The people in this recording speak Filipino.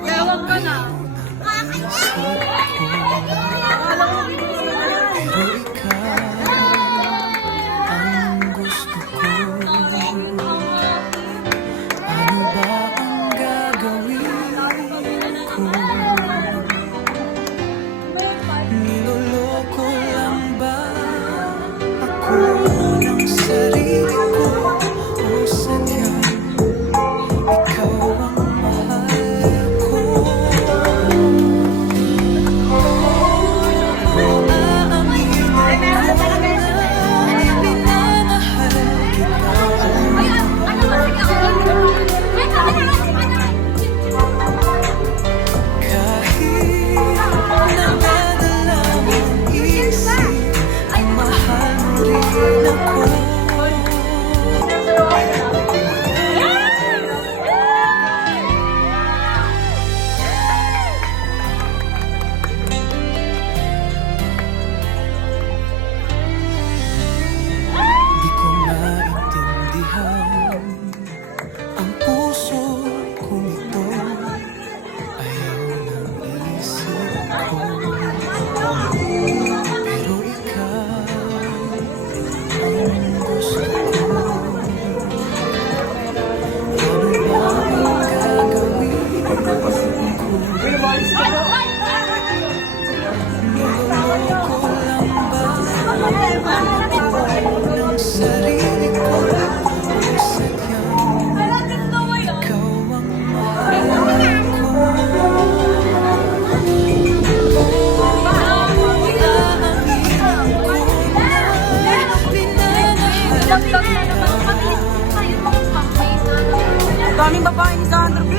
Tawag ka na. Pero ikaw ang gusto ko. Ano ba ang gagawin ko? Niloloko lang ba ako ng sarili ko? O sadyang ikaw ang mahal ko? Ang puso kong ito ayaw ng isip ko. Pero ikaw ang gusto ko. Ano ba ang gagawin ko? Niloloko lang ba ako ng sarili ko? O sadyang ikaw ang mahal ko? Daming babae ni Sandra B.